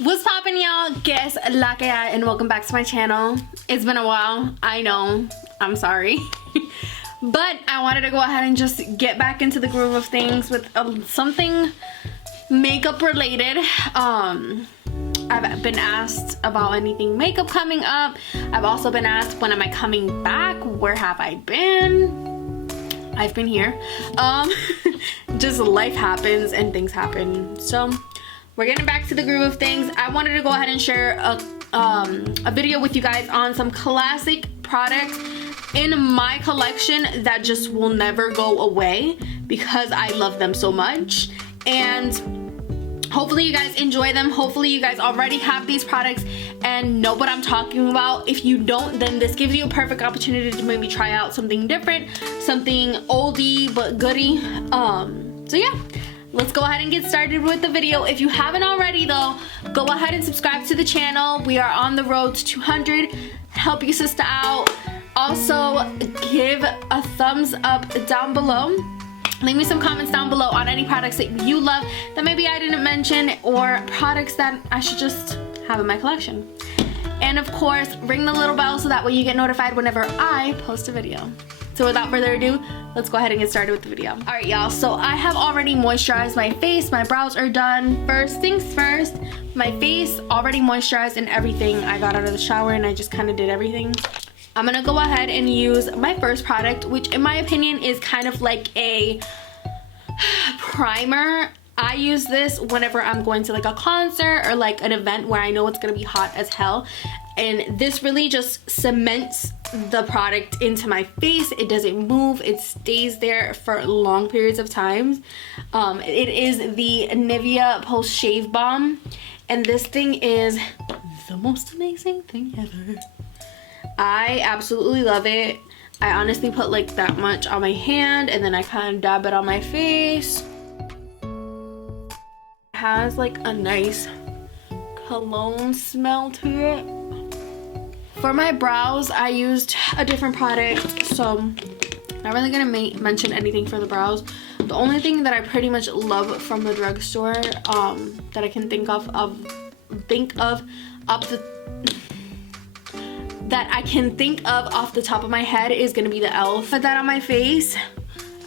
What's poppin', y'all? Guess la que hay, and welcome back to my channel. It's been a while, I know, I'm sorry. But I wanted to go ahead and just get back into the groove of things with something makeup related. I've been asked about anything makeup coming up. I've also been asked, when am I coming back? Where have I been? I've been here. Just life happens and things happen. So we're getting back to the groove of things. I wanted to go ahead and share a video with you guys on some classic products in my collection that just will never go away because I love them so much. And hopefully you guys enjoy them. Hopefully you guys already have these products and know what I'm talking about. If you don't, then this gives you a perfect opportunity to maybe try out something different, something oldie but goodie. So yeah, let's go ahead and get started with the video. If you haven't already though, go ahead and subscribe to the channel. We are on the road to 200. Help your sister out. Also, give a thumbs up down below. Leave me some comments down below on any products that you love that maybe I didn't mention, or products that I should just have in my collection. And of course, ring the little bell so that way you get notified whenever I post a video. So without further ado, let's go ahead and get started with the video. All right, y'all, so I have already moisturized my face. My brows are done. First things first, my face already moisturized and everything. I got out of the shower and I just kind of did everything. I'm gonna go ahead and use my first product, which in my opinion is kind of like a primer. I use this whenever I'm going to like a concert or like an event where I know it's gonna be hot as hell. And this really just cements the product into my face. It doesn't move, it stays there for long periods of time. It is the Nivea Post Shave Balm, and this thing is the most amazing thing ever. I absolutely love it. I honestly put like that much on my hand and then I kind of dab it on my face. It has like a nice cologne smell to it. For my brows, I used a different product, so I'm not really gonna mention anything for the brows. The only thing that I pretty much love from the drugstore that I can think of off the top of my head is gonna be the e.l.f. Put that on my face.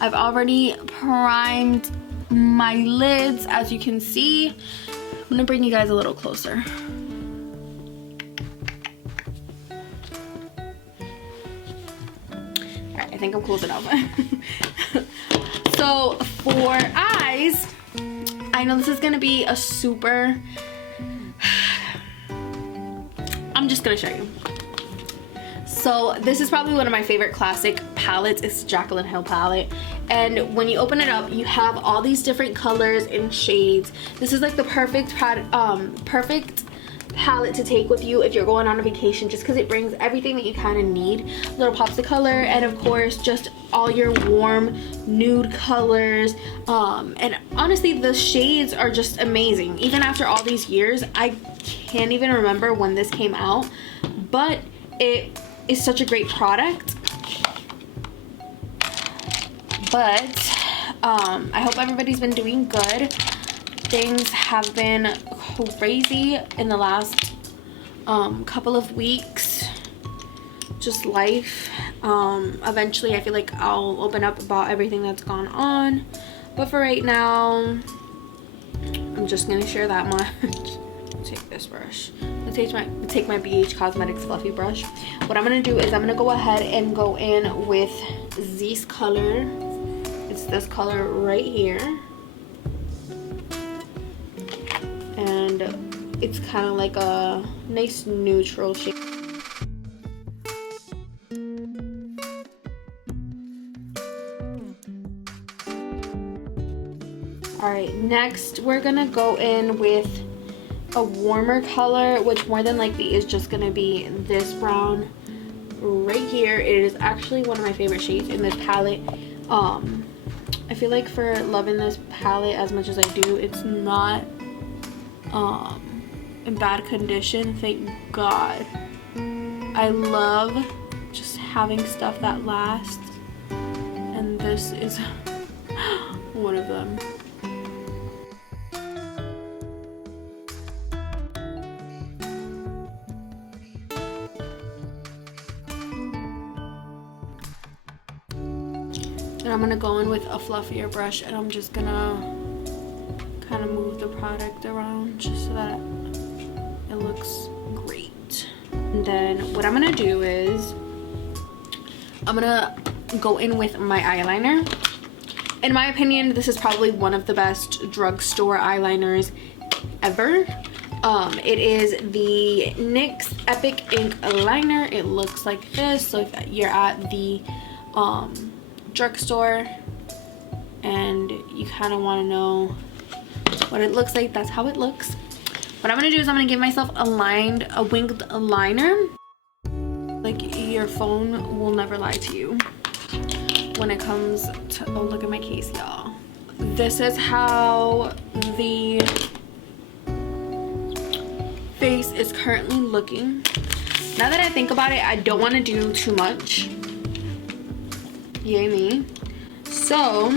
I've already primed my lids, as you can see. I'm gonna bring you guys a little closer. Alright, I think I'm close enough. So for eyes, I know this is gonna be a super, I'm just gonna show you. So this is probably one of my favorite classic palettes. It's the Jaclyn Hill palette, and when you open it up, you have all these different colors and shades. This is like the perfect palette to take with you if you're going on a vacation, just because it brings everything that you kind of need. Little pops of color, and of course just all your warm nude colors. And honestly, the shades are just amazing. Even after all these years, I can't even remember when this came out, but it is such a great product. But I hope everybody's been doing good. Things have been crazy in the last couple of weeks. Just life. Eventually I feel like I'll open up about everything that's gone on, but for right now I'm just gonna share that much. Take this brush. Take my BH Cosmetics fluffy brush. What I'm gonna do is I'm gonna go ahead and go in with this color. It's this color right here, and it's kind of like a nice neutral shade. Alright, next we're gonna go in with a warmer color, which more than likely is just gonna be this brown right here. It is actually one of my favorite shades in this palette. I feel like for loving this palette as much as I do, it's not in bad condition, thank God. I love just having stuff that lasts, and this is one of them. And I'm gonna go in with a fluffier brush, and I'm just gonna kind of move the product around just so that it looks great. And then what I'm gonna do is I'm gonna go in with my eyeliner. In my opinion, this is probably one of the best drugstore eyeliners ever. It is the NYX Epic Ink Liner. It looks like this. So if you're at the drugstore and you kind of want to know what it looks like, that's how it looks. What I'm gonna do is I'm gonna give myself a winged liner. Like, your phone will never lie to you when it comes to, oh, look at my case, y'all. This is how the face is currently looking. Now that I think about it, I don't want to do too much. Yay me. So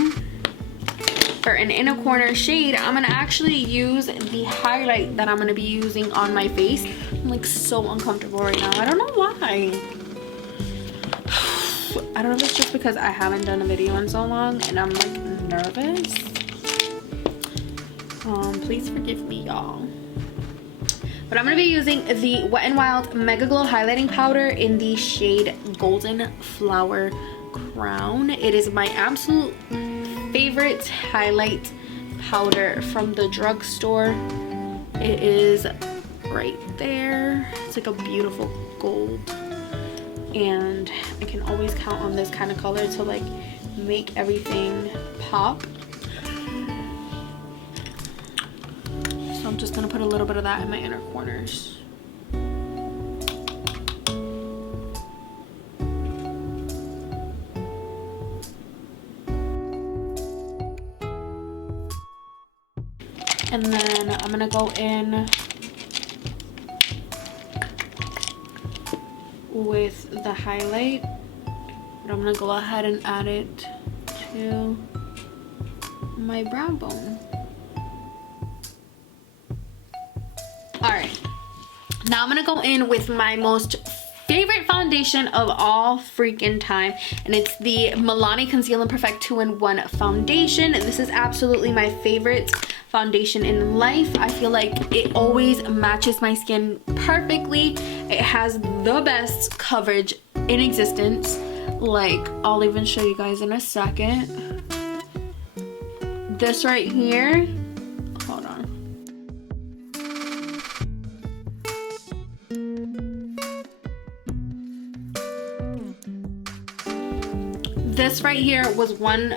for an inner corner shade, I'm gonna actually use the highlight that I'm gonna be using on my face. I'm like so uncomfortable right now. I don't know why. I don't know if it's just because I haven't done a video in so long and I'm like nervous. Please forgive me, y'all. But I'm gonna be using the Wet n Wild Mega Glow Highlighting Powder in the shade Golden Flower Crown. It is my absolute favorite highlight powder from the drugstore. It is right there. It's like a beautiful gold. And I can always count on this kind of color to like make everything pop. So I'm just gonna put a little bit of that in my inner corners. And then I'm gonna go in with the highlight, but I'm gonna go ahead and add it to my brow bone. All right, now I'm gonna go in with my most favorite foundation of all freaking time, and it's the Milani Conceal and Perfect 2-in-1 foundation. This is absolutely my favorite foundation in life. I feel like it always matches my skin perfectly. It has the best coverage in existence. Like, I'll even show you guys in a second. This right here, hold on. This right here was one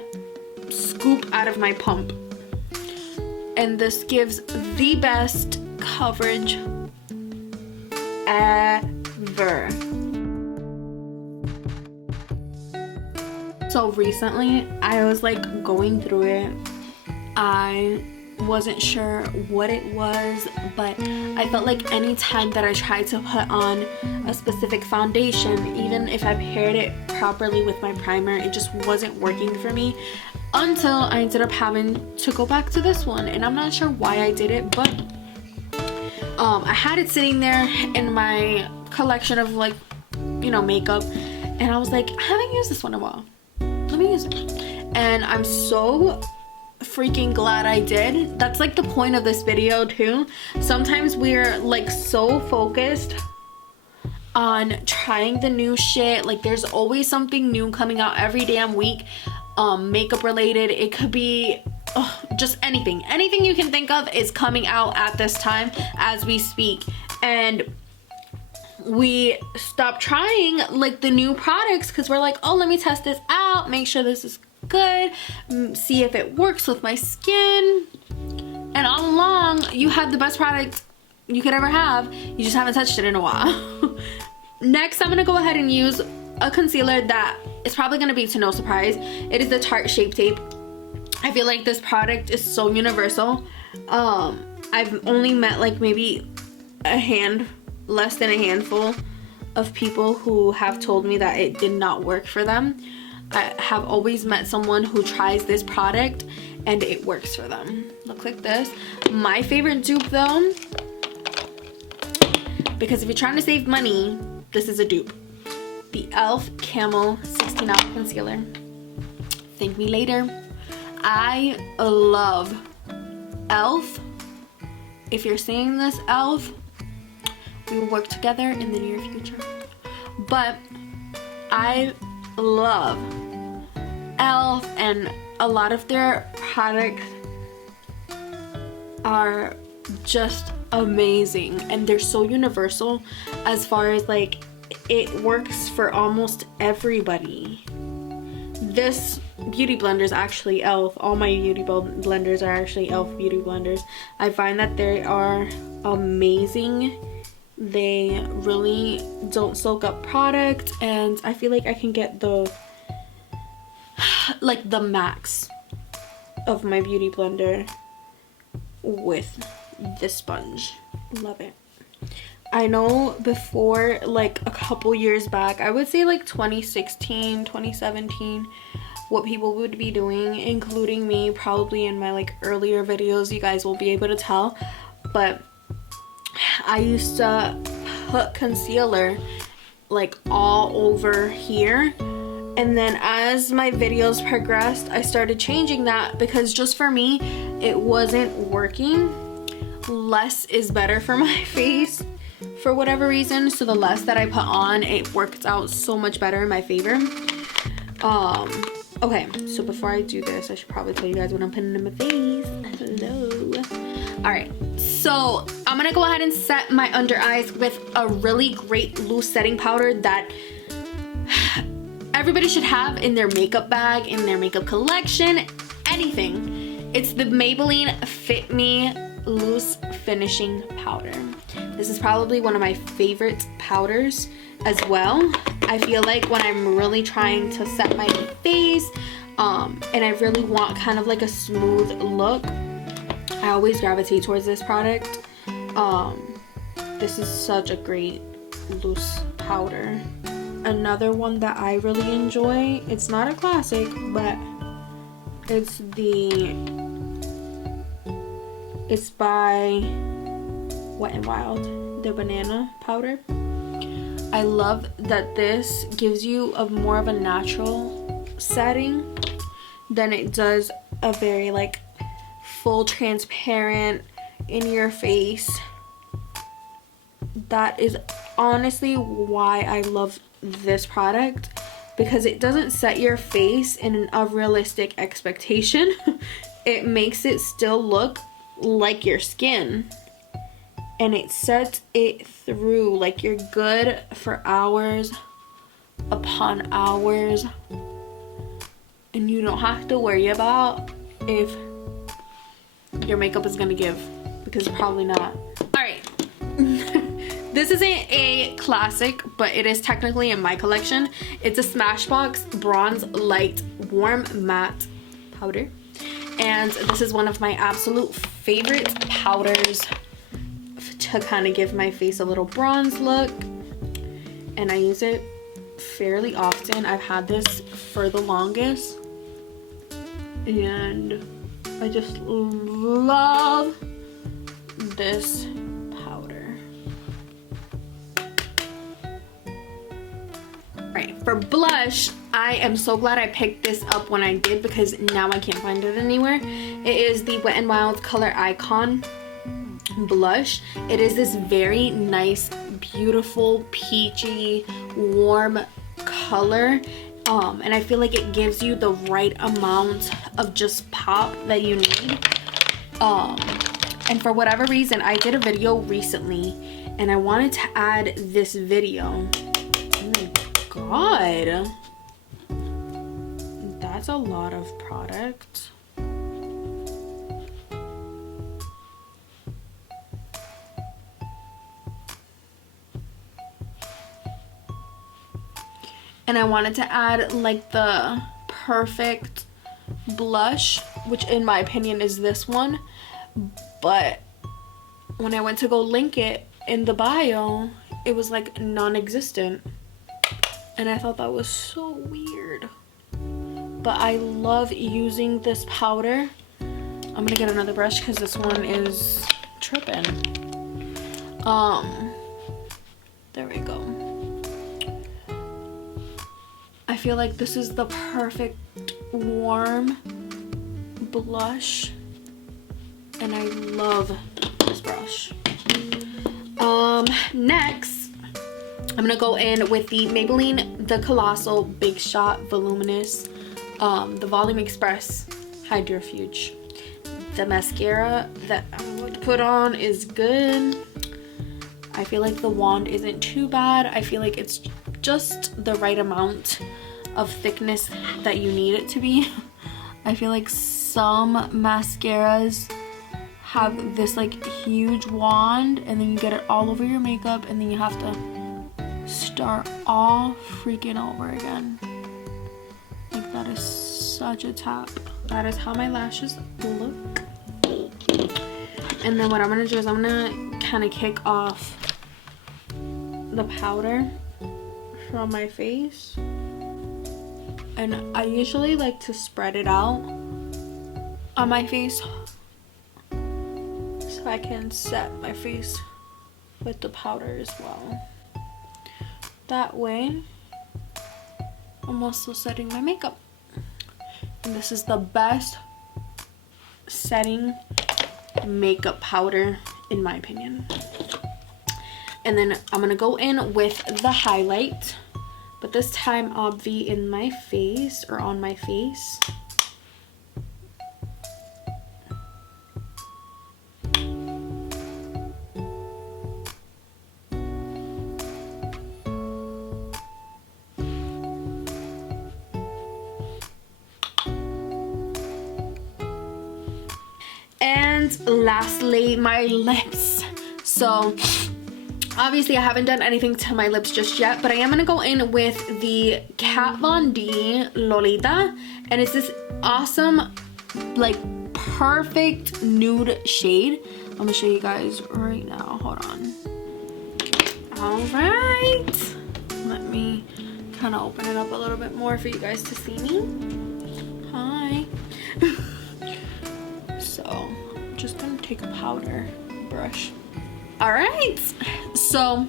scoop out of my pump. And this gives the best coverage ever. So recently, I was like going through it. I wasn't sure what it was, but I felt like any time that I tried to put on a specific foundation, even if I paired it properly with my primer, it just wasn't working for me. Until I ended up having to go back to this one, and I'm not sure why I did it, but I had it sitting there in my collection of, like, you know, makeup, and I was like, I haven't used this one in a while, let me use it. And I'm so freaking glad I did. That's like the point of this video too. Sometimes we're like so focused on trying the new shit, like there's always something new coming out every damn week. Makeup related, it could be just anything you can think of is coming out at this time as we speak, and we stop trying like the new products because we're like, oh, let me test this out, make sure this is good, see if it works with my skin, and all along you have the best product you could ever have, you just haven't touched it in a while. Next, I'm gonna go ahead and use a concealer that is probably gonna be to no surprise. It is the Tarte Shape Tape. I feel like this product is so universal. I've only met like maybe less than a handful of people who have told me that it did not work for them. I have always met someone who tries this product and it works for them. Looks like this. My favorite dupe though, because if you're trying to save money, this is a dupe. The e.l.f. Camel 16 Hour Concealer. thank me later. I love e.l.f. If you're seeing this, e.l.f., we will work together in the near future. But I love e.l.f. and a lot of their products are just amazing, and they're so universal as far as like it works for almost everybody. This beauty blender is actually e.l.f. All my beauty blenders are actually e.l.f. beauty blenders. I find that they are amazing. They really don't soak up product, and I feel like I can get the like the max of my beauty blender with this sponge. Love it. I know before, like a couple years back, I would say like 2016, 2017, what people would be doing, including me, probably in my like earlier videos, you guys will be able to tell, but I used to put concealer like all over here, and then as my videos progressed, I started changing that because just for me it wasn't working. Less is better for my face for whatever reason, so the less that I put on, it works out so much better in my favor. Okay, so before I do this, I should probably tell you guys what I'm putting in my face. Hello. Alright, so I'm gonna go ahead and set my under eyes with a really great loose setting powder that everybody should have in their makeup bag, in their makeup collection, anything. It's the Maybelline Fit Me Loose Finishing Powder. This is probably one of my favorite powders as well. I feel like when I'm really trying to set my face and I really want kind of like a smooth look, I always gravitate towards this product. This is such a great loose powder. Another one that I really enjoy, it's not a classic, but it's by Wet n Wild, the banana powder. I love that this gives you a more of a natural setting than it does a very like full transparent in your face. That is honestly why I love this product, because it doesn't set your face in an unrealistic expectation. It makes it still look like your skin, and it sets it through like you're good for hours upon hours, and you don't have to worry about if your makeup is gonna give, because it's probably not. All right. This isn't a classic, but it is technically in my collection. It's a Smashbox Bronze Light Warm Matte Powder. And this is one of my absolute favorite powders to kind of give my face a little bronze look. And I use it fairly often. I've had this for the longest. And I just love this powder. Right, for blush, I am so glad I picked this up when I did, because now I can't find it anywhere. It is the Wet n Wild Color Icon blush. It is this very nice, beautiful, peachy, warm color. And I feel like it gives you the right amount of just pop that you need. And for whatever reason, I did a video recently and I wanted to add this video. Oh my god. That's a lot of product. And I wanted to add like the perfect blush, which in my opinion is this one. But when I went to go link it in the bio, it was like non-existent. And I thought that was so weird. But I love using this powder. I'm gonna get another brush because this one is tripping. There we go. I feel like this is the perfect warm blush, and I love this brush. Next, I'm gonna go in with the Maybelline The Colossal Big Shot Voluminous, the Volume Express Hydrofuge. The mascara that I'm going to put on is good. I feel like the wand isn't too bad. I feel like it's just the right amount of thickness that you need it to be. I feel like some mascaras have this like huge wand and then you get it all over your makeup and then you have to start all freaking over again. Like that is such a tap. That is how my lashes look. And then what I'm gonna do is I'm gonna kind of kick off the powder from my face, and I usually like to spread it out on my face so I can set my face with the powder as well. That way I'm also setting my makeup, and this is the best setting makeup powder in my opinion. And then I'm gonna go in with the highlight, but this time I'll be in my face or on my face. And lastly, my lips. So obviously I haven't done anything to my lips just yet, but I am gonna go in with the Kat Von D Lolita, and it's this awesome, like perfect nude shade. I'm gonna show you guys right now, hold on. All right, let me kind of open it up a little bit more for you guys to see me. Hi. So I'm just gonna take a powder brush. All right, so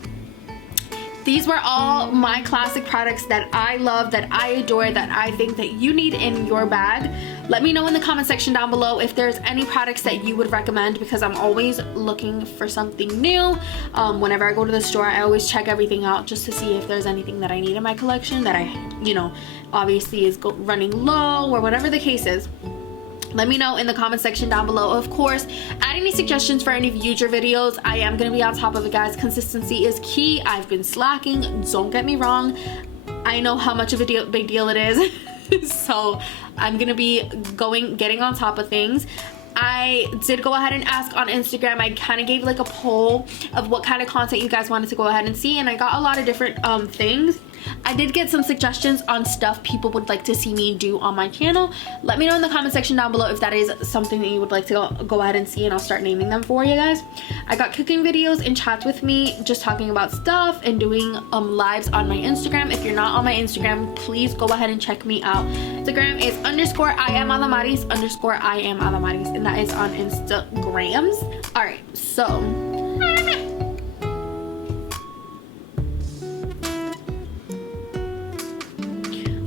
these were all my classic products that I love, that I adore, that I think that you need in your bag. Let me know in the comment section down below if there's any products that you would recommend, because I'm always looking for something new. Whenever I go to the store, I always check everything out just to see if there's anything that I need in my collection that I, you know, obviously is running low or whatever the case is. Let me know in the comment section down below. Of course, add any suggestions for any future videos. I am going to be on top of it, guys. Consistency is key. I've been slacking. Don't get me wrong. I know how much of a big deal it is. So I'm going to be getting on top of things. I did go ahead and ask on Instagram. I kind of gave like a poll of what kind of content you guys wanted to go ahead and see, and I got a lot of different things. I did get some suggestions on stuff people would like to see me do on my channel. Let me know in the comment section down below if that is something that you would like to go ahead and see, and I'll start naming them for you guys. I got cooking videos and chats with me, just talking about stuff and doing lives on my Instagram. If you're not on my Instagram, please go ahead and check me out. Instagram is _IamAdamaris _IamAdamaris, and that is on Instagrams. All right, so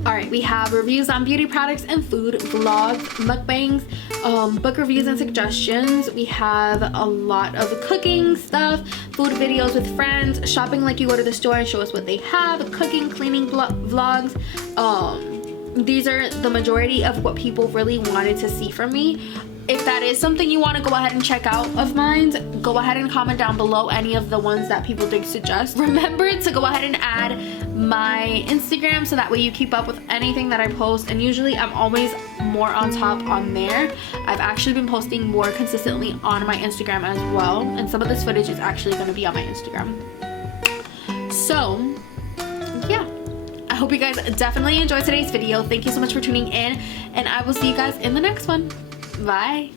alright, we have reviews on beauty products and food, vlogs, mukbangs, book reviews and suggestions. We have a lot of cooking stuff, food videos with friends, shopping like you go to the store and show us what they have, cooking, cleaning vlogs. These are the majority of what people really wanted to see from me. If that is something you want to go ahead and check out of mine, go ahead and comment down below any of the ones that people did suggest. Remember to go ahead and add my Instagram so that way you keep up with anything that I post, and usually I'm always more on top on there. I've actually been posting more consistently on my Instagram as well, and some of this footage is actually going to be on my Instagram. So yeah, I hope you guys definitely enjoyed today's video. Thank you so much for tuning in, and I will see you guys in the next one. Bye.